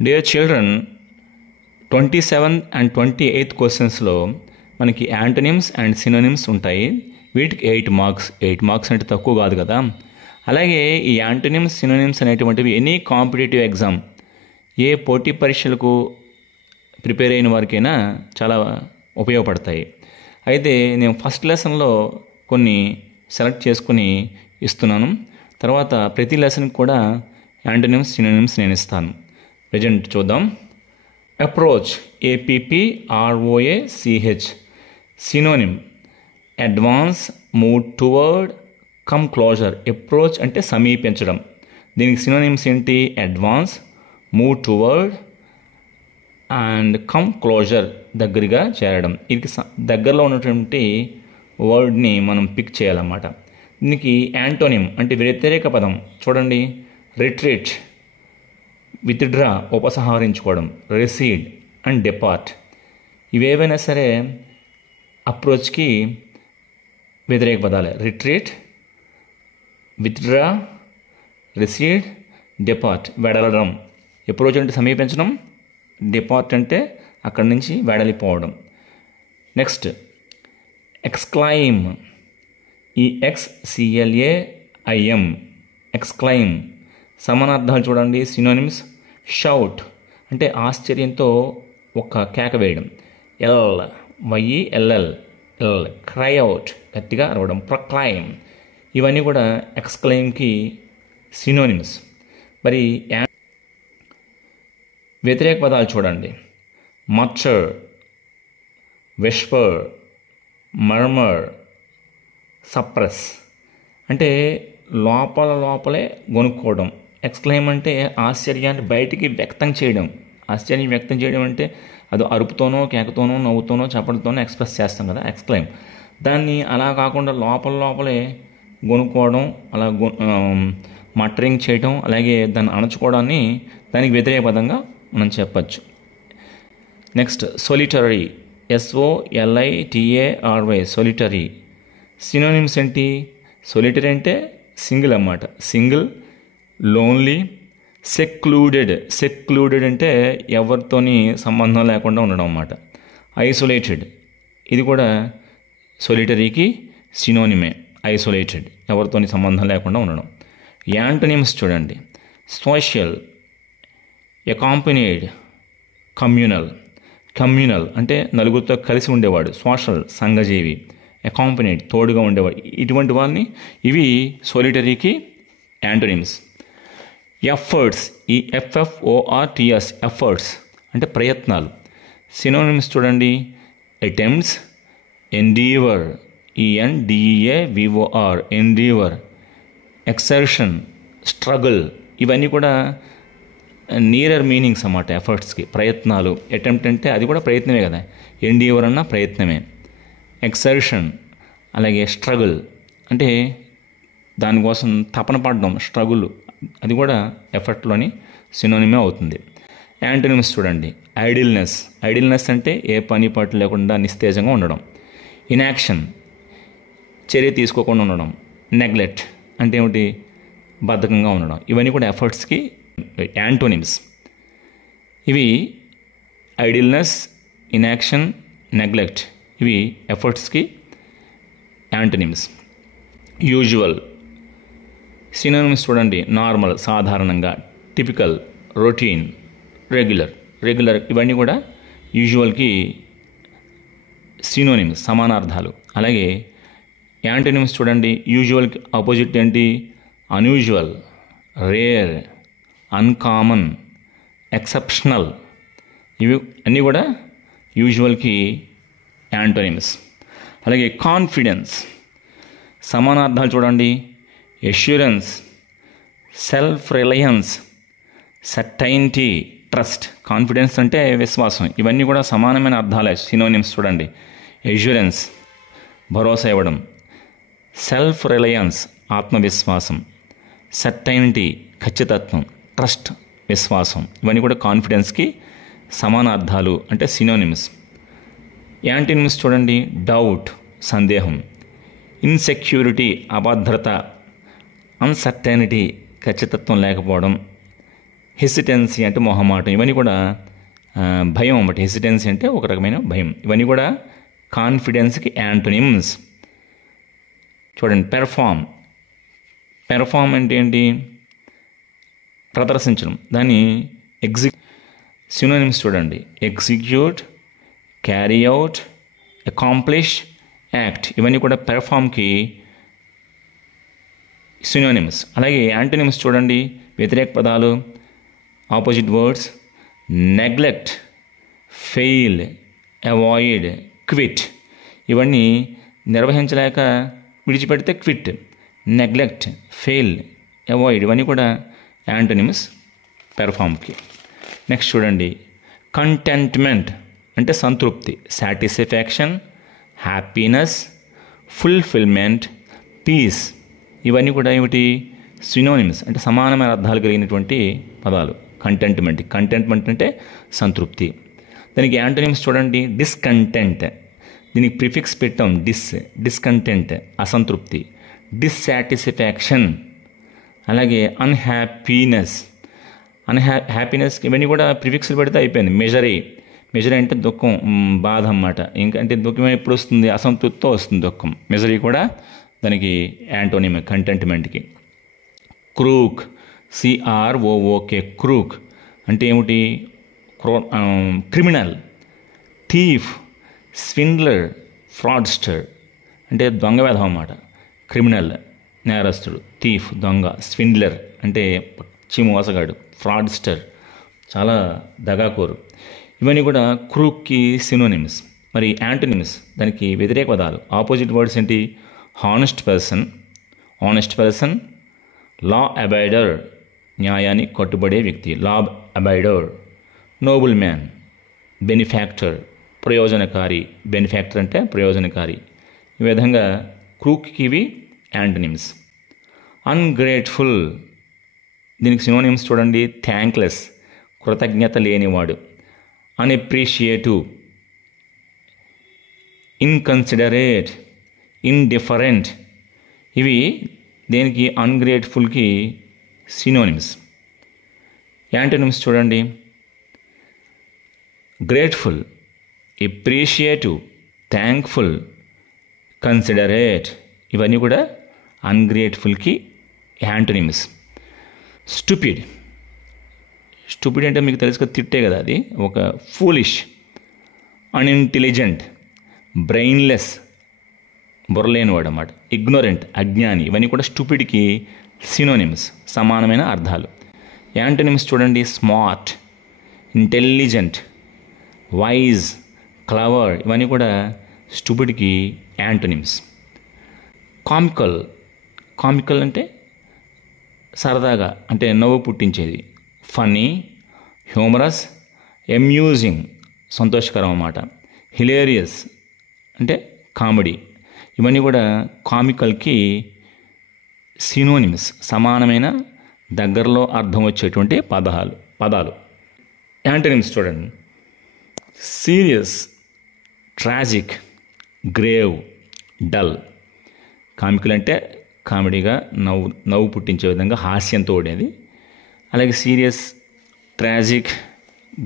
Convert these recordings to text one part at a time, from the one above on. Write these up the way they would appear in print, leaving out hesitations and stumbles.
Dear children, 27th and 28th క్వశ్చన్స్లో మనకి antonyms and synonyms ఉంటాయి. వీటికి 8 మార్క్స్ అంటే తక్కువ కాదు కదా. అలాగే ఈ యాంటోనిమ్స్ సినోనిమ్స్ అనేటువంటివి ఎనీ కాంపిటేటివ్ ఎగ్జామ్, ఏ పోటీ పరీక్షలకు ప్రిపేర్ అయిన వారికైనా చాలా ఉపయోగపడతాయి. అయితే నేను ఫస్ట్ లెసన్లో కొన్ని సెలెక్ట్ చేసుకుని ఇస్తున్నాను. తర్వాత ప్రతి లెసన్కి కూడా యాంటోనిమ్స్ సినోనిమ్స్ నేను ఇస్తాను. ప్రజెంట్ చూద్దాం. Approach, APPROACH. Synonym, advance, move towards, come closer. Approach అంటే సమీపించడం. దీనికి సినోనిమ్స్ ఏంటి? Advance, move towards and come closer, దగ్గరగా చేరడం. ఇది దగ్గరలో ఉన్నటువంటి వర్డ్ని మనం పిక్ చేయాలన్నమాట. దీనికి యాంటోనిమ్ అంటే వ్యతిరేక పదం చూడండి. రిట్రీట్, విత్డ్రా, ఉపసంహరించుకోవడం. Recede and depart. ఇవేవైనా సరే అప్రోచ్కి వ్యతిరేక పదాలే. రిట్రీట్, విత్డ్రా, రిసీడ్, డిపార్ట్, వెడలడం. అప్రోచ్ అంటే సమీపించడం, డిపార్ట్ అంటే అక్కడి నుంచి వెడలిపోవడం. Next ఎక్స్క్లైమ్, EXCLAIM, ఎక్స్క్లైమ్. సమానార్థాలు చూడండి. సినోనిమ్స్, షౌట్ అంటే ఆశ్చర్యంతో ఒక కేక వేయడం. YELL, క్రై అవుట్, గట్టిగా అరవడం. ప్రొక్లైమ్. ఇవన్నీ కూడా ఎక్స్క్లైమ్కి సినోనిమ్స్. మరి వ్యతిరేక పదాలు చూడండి. మచ్చర్, విస్పర్, మర్మర్, సప్రెస్ అంటే లోపలే గొనుక్కోవడం. ఎక్స్క్లైమ్ అంటే ఆశ్చర్యాన్ని బయటికి వ్యక్తం చేయడం. ఆశ్చర్యం వ్యక్తం చేయడం అంటే అది అరుపుతోనో, కేకతోనో, నవ్వుతోనో, చప్పటితోనో ఎక్స్ప్రెస్ చేస్తాం కదా, ఎక్స్క్లైమ్. దాన్ని అలా కాకుండా లోపలే గొనుక్కోవడం, అలా మటరింగ్ చేయడం, అలాగే దాన్ని అణచుకోవడాన్ని దానికి వ్యతిరేక పదంగా మనం చెప్పచ్చు. Next solitary, SOLITARY, solitary. Synonyms ఏంటి? సొలిటరీ అంటే సింగిల్ అన్నమాట. సింగిల్, లోన్లీ, సెక్లూడెడ్ అంటే ఎవరితోని సంబంధం లేకుండా ఉండడం అన్నమాట. ఐసోలేటెడ్, ఇది కూడా సొలిటరీకి సినోనిమే. ఐసోలేటెడ్, ఎవరితోని సంబంధం లేకుండా ఉండడం. యాంటోనిమ్స్ చూడండి. సోషల్, అకాంపనీడ్, కమ్యూనల్ అంటే నలుగురితో కలిసి ఉండేవాడు. సోషల్, సంఘజీవి. అకాంపనీడ్, తోడుగా ఉండేవాడు. ఇటువంటి వాళ్ళని ఇవి సోలిటరీకి యాంటోనిమ్స్. ఎఫర్ట్స్, FFORTS, ఎఫర్ట్స్ అంటే ప్రయత్నాలు. సినోనిమ్స్ చూడండి. Attempts, endeavour, ENDEAVOR, endeavour. Exertion, struggle. ఇవన్నీ కూడా నియరర్ మీనింగ్స్ అన్నమాట ఎఫర్ట్స్కి. ప్రయత్నాలు. అటెంప్ట్ అంటే అది కూడా ప్రయత్నమే కదా. ఎండీవర్ అన్న ప్రయత్నమే. ఎక్సర్షన్, అలాగే స్ట్రగుల్ అంటే దానికోసం తపన పడడం. స్ట్రగుల్ అది కూడా ఎఫర్ట్లోని సినోనిమే అవుతుంది. యాంటోనిమ్స్ చూడండి. ఐడిల్నెస్ అంటే ఏ పని పాటు లేకుండా నిస్తేజంగా ఉండడం. ఇన్యాక్షన్, చర్య తీసుకోకుండా ఉండడం. నెగ్లెక్ట్ అంటే ఏమిటి? బద్ధకంగా ఉండడం. ఇవన్నీ కూడా ఎఫర్ట్స్కి యాంటోనిమ్స్. ఇవి ఐడిల్నెస్, ఇన్యాక్షన్, నెగ్లెక్ట్, ఇవి ఎఫర్ట్స్కి యాంటోనిమ్స్. యూజువల్. సినోనిమ్స్ చూడండి. నార్మల్, సాధారణంగా. టిపికల్, రొటీన్, రెగ్యులర్, ఇవన్నీ కూడా యూజువల్కి సినోనిమ్స్, సమానార్థాలు. అలాగే యాంటోనిమ్స్ చూడండి. యూజువల్కి ఆపోజిట్ ఏంటి? Unusual, rare, uncommon, exceptional. ఇవి అన్నీ కూడా యూజువల్కి యాంటోనిమ్స్. అలాగే కాన్ఫిడెన్స్, సమానార్థాలు చూడండి. Assurance, self Reliance, certainty, trust. Confidence అంటే విశ్వాసం. ఇవన్నీ కూడా సమానమైన అర్థాలే. సినోనిమ్స్ చూడండి. ఎష్యూరెన్స్, భరోసా ఇవ్వడం. సెల్ఫ్ రిలయన్స్, ఆత్మవిశ్వాసం. సర్టైనిటీ, ఖచ్చితత్వం. ట్రస్ట్, విశ్వాసం. ఇవన్నీ కూడా కాన్ఫిడెన్స్కి సమానార్థాలు అంటే సినోనిమ్స్. యాంటోనిమ్స్ చూడండి. డౌట్, సందేహం. ఇన్సెక్యూరిటీ, అభద్రత. అన్సర్టైనిటీ, ఖచ్చితత్వం లేకపోవడం. హెసిటెన్సీ అంటే మొహమాటం, ఇవన్నీ కూడా భయం అన్నమాట. హెసిటెన్సీ అంటే ఒక రకమైన భయం. ఇవన్నీ కూడా కాన్ఫిడెన్స్కి యాంటోనిమ్స్. చూడండి, పెర్ఫామ్ అంటే ఏంటి? ప్రదర్శించడం. దాన్ని సినోనిమ్స్ చూడండి. Execute, carry out, accomplish, act. ఇవన్నీ కూడా పెర్ఫామ్కి సినోనిమ్స్. అలాగే యాంటోనిమ్స్ చూడండి, వ్యతిరేక పదాలు, opposite words. Neglect, fail, avoid, quit. ఇవన్నీ నిర్వహించలేక విడిచిపెడితే క్విట్. నెగ్లెక్ట్, ఫెయిల్, అవాయిడ్ ఇవన్నీ కూడా యాంటోనిమ్స్ పెర్ఫామ్కి. నెక్స్ట్ చూడండి, కంటెంట్మెంట్ అంటే సంతృప్తి. Satisfaction, happiness, fulfilment, peace. ఇవన్నీ కూడా ఏమిటి? సినోనిమ్స్ అంటే సమానమైన అర్థాలు కలిగినటువంటి పదాలు. కంటెంట్మెంట్ అంటే సంతృప్తి. దానికి యాంటోనిమ్స్ చూడండి. డిస్కంటెంట్, దీనికి ప్రిఫిక్స్ పెట్టాం డిస్కంటెంట్ అసంతృప్తి. డిస్సాటిస్ఫాక్షన్, అలాగే అన్హ్యాపీనెస్. హ్యాపీనెస్కి ఇవన్నీ కూడా ప్రిఫిక్స్లు పెడితే అయిపోయింది. మెజరీ అంటే దుఃఖం, బాధ అన్నమాట. ఇంకా అంటే దుఃఖం ఎప్పుడు వస్తుంది? అసంతృప్తితో వస్తుంది దుఃఖం. మెజరీ కూడా దానికి యాంటోనిమ్ కంటెంట్మెంట్కి. క్రూక్, CROOK, క్రూక్ అంటే ఏమిటి? క్రిమినల్. థీఫ్, స్విండ్లర్, ఫ్రాడ్స్టర్ అంటే దొంగ వేధం అన్నమాట. క్రిమినల్ నేరస్తుడు, థీఫ్ దొంగ, స్విండ్లర్ అంటే మోసగాడు, ఫ్రాడ్స్టర్ చాలా దగాకోరు. ఇవన్నీ కూడా క్రూక్కి సినోనిమ్స్. మరి యాంటోనిమ్స్ దానికి వ్యతిరేక పదాలు, ఆపోజిట్ వర్డ్స్ ఏంటి? హానెస్ట్ పర్సన్, లా అబైడర్ న్యాయాన్ని కట్టుబడే వ్యక్తి, law abider. Noble man, benefactor ప్రయోజనకారి, బెనిఫాక్టర్ అంటే ప్రయోజనకారి. ఈ విధంగా క్రూక్కి ఇవి యాంటోనిమ్స్. అన్గ్రేట్ఫుల్, దీనికి సినోనిమ్స్ చూడండి. థ్యాంక్లెస్ కృతజ్ఞత లేనివాడు. Unappreciative, inconsiderate, indifferent. ఇవి దేనికి? అన్గ్రేట్ఫుల్కి సినోనిమ్స్. యాంటోనిమ్స్ చూడండి. Grateful, appreciative, thankful, considerate. ఇవన్నీ కూడా అన్గ్రేట్ఫుల్కి యాంటోనిమ్స్. స్టూపిడ్ అంటే మీకు తెలుసు కదా, తిట్టే కదా అది. ఒక ఫూలిష్, అన్ఇంటెలిజెంట్, బ్రెయిన్లెస్ బుర్రలేనివాడు అన్నమాట. ఇగ్నోరెంట్ అజ్ఞాని. ఇవన్నీ కూడా స్టూపిడ్కి సినోనిమ్స్, సమానమైన అర్థాలు. యాంటోనిమ్స్ చూడండి. Smart, intelligent, wise, clever. ఇవన్నీ కూడా స్టూపిడ్కి యాంటోనిమ్స్. కామికల్ అంటే సరదాగా అంటే నవ్వు పుట్టించేది. ఫన్నీ, హ్యూమరస్, అమ్యూజింగ్ సంతోషకరం అన్నమాట. హిలేరియస్ అంటే కామెడీ. ఇవన్నీ కూడా కామికల్కి సినోనిమ్స్, సమానమైన దగ్గరలో అర్థం వచ్చేటువంటి పదాలు. యాంటోనిమ్స్ చూడండి. Serious, tragic, grave, dull. Comical అంటే కామెడీగా నవ్వు పుట్టించే విధంగా హాస్యంతో ఉండేది. అలాగే సీరియస్, ట్రాజిక్,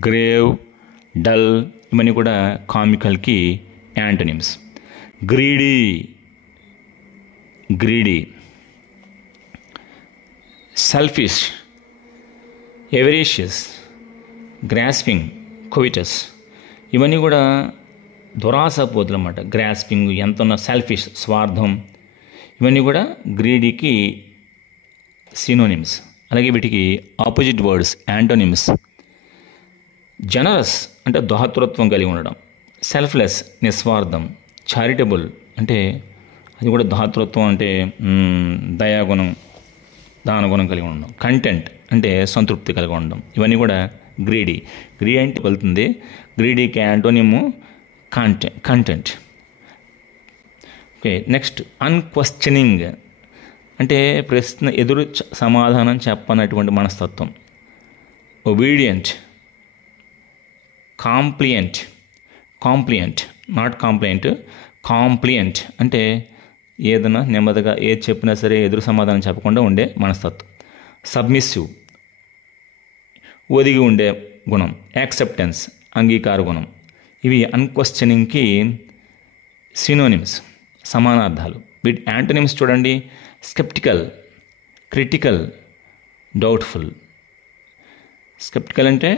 గ్రేవ్, డల్ ఇవన్నీ కూడా కామికల్కి antonyms. Greedy, selfish, avaricious, grasping, covetous. ఇవన్నీ కూడా దురాసపోతులు అన్నమాట. గ్రాస్పింగ్ ఎంతున్న, సెల్ఫిష్ స్వార్థం. ఇవన్నీ కూడా గ్రీడీకి సినోనిమ్స్. అలాగే వీటికి ఆపోజిట్ వర్డ్స్ యాంటోనిమ్స్. జనరస్ అంటే దాతృత్వం కలిగి ఉండడం. సెల్ఫ్లెస్ నిస్వార్థం. చారిటబుల్ అంటే అది కూడా దాతృత్వం అంటే దయాగుణం, దానగుణం కలిగి ఉండడం. కంటెంట్ అంటే సంతృప్తి కలిగి ఉండడం. ఇవన్నీ కూడా గ్రీడీ అంటే వెళ్తుంది. గ్రీడీకి యాంటోనిము కంటెంట్. ఓకే, నెక్స్ట్ అన్క్వశ్చనింగ్ అంటే ప్రశ్న ఎదురు సమాధానం చెప్పనటువంటి మనస్తత్వం. ఒబీడియంట్, కాంప్లియంట్ నాట్ కాంప్లైంట్, కాంప్లియంట్ అంటే ఏదైనా నెమ్మదిగా ఏది చెప్పినా సరే ఎదురు సమాధానం చెప్పకుండా ఉండే మనస్తత్వం. సబ్మిసివ్, ఒదిగి ఉండే గుణం. యాక్సెప్టెన్స్ అంగీకార గుణం. ఇవి అన్క్వశ్చనింగ్కి సినోనిమ్స్, సమానార్థాలు. వీటి యాంటోనిమ్స్ చూడండి. Sceptical, critical, doubtful. స్కెప్టికల్ అంటే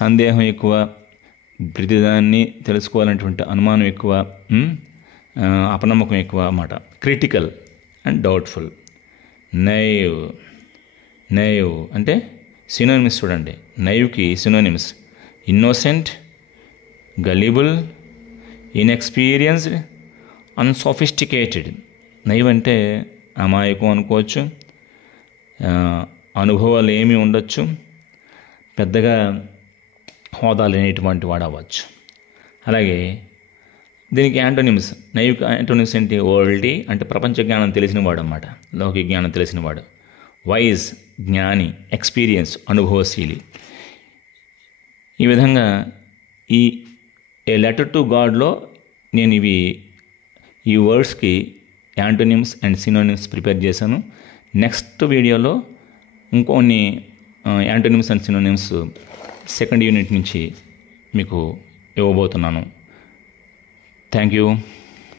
సందేహం ఎక్కువ, ప్రతిదాన్ని తెలుసుకోవాలనేటువంటి అనుమానం ఎక్కువ, అపనమ్మకం ఎక్కువ అన్నమాట. Critical and doubtful. నైవ్ అంటే సినోనిమ్స్ చూడండి. నైవ్కి synonyms innocent, gullible, inexperienced, unsophisticated. Naive అంటే అమాయకం అనుకోవచ్చు, అనుభవాలు ఏమీ ఉండొచ్చు, పెద్దగా హోదా లేనటువంటి వాడు అవ్వచ్చు. అలాగే దీనికి యాంటోనిమ్స్, నైవ్ యాంటోనిమ్స్ ఏంటి? వరల్డీ అంటే ప్రపంచ జ్ఞానం తెలిసినవాడు అన్నమాట, లౌకిక జ్ఞానం తెలిసినవాడు. వైజ్ జ్ఞాని, ఎక్స్పీరియన్స్ అనుభవశీలి. ఈ విధంగా ఏ లెటర్ టు గాడ్లో నేను ఈ వర్డ్స్కి యాంటోనిమ్స్ అండ్ సినోనిమ్స్ ప్రిపేర్ చేశాను. నెక్స్ట్ వీడియోలో ఇంకొన్ని antonyms and synonyms second unit నుంచి మీకు ఇవ్వబోతున్నాను. Thank you.